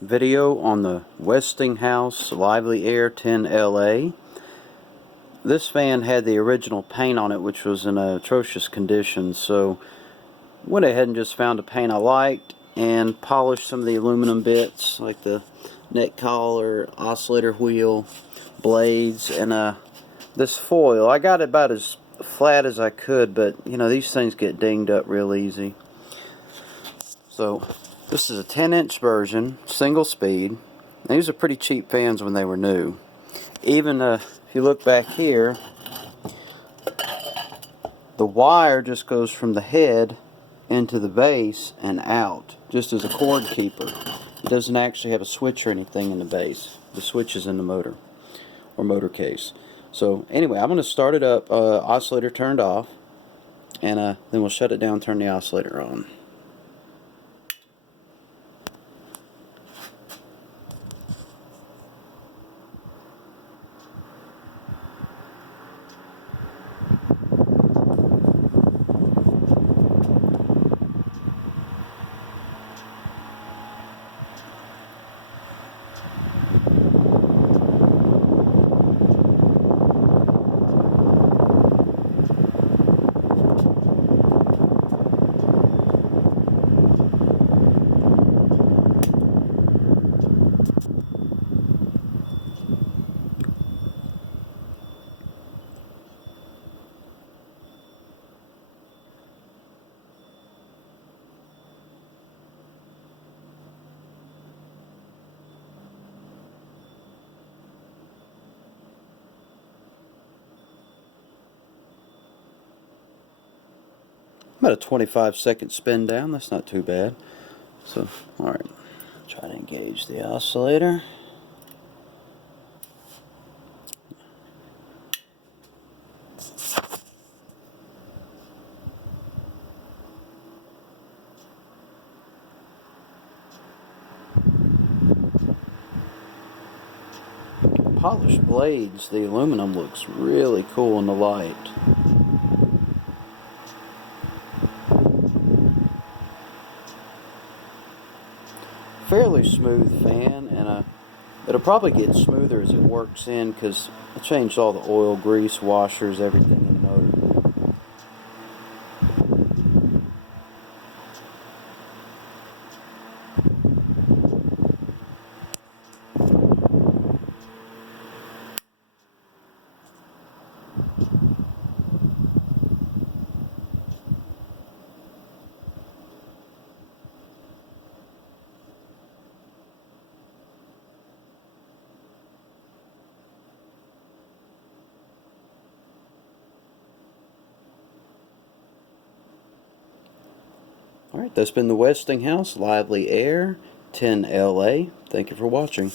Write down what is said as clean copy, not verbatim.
video on the Westinghouse LivelyAire 10LA. This fan had the original paint on it, which was in atrocious condition, so went ahead and just found a paint I liked and polished some of the aluminum bits like the neck collar, oscillator wheel, blades, and this foil. I got it about as flat as I could, but you know, these things get dinged up real easy. So this is a 10-inch version, single speed. These are pretty cheap fans when they were new. Even if you look back here, the wire just goes from the head into the base and out, just as a cord keeper. It doesn't actually have a switch or anything in the base. The switch is in the motor or motor case. So anyway, I'm going to start it up, oscillator turned off, and then we'll shut it down, turn the oscillator on. About a 25-second spin down, that's not too bad. So, alright, try to engage the oscillator. Polished blades, the aluminum looks really cool in the light. Fairly smooth fan, and it'll probably get smoother as it works in because I changed all the oil, grease, washers, everything in the motor. Alright, that's been the Westinghouse LivelyAire 10LA. Thank you for watching.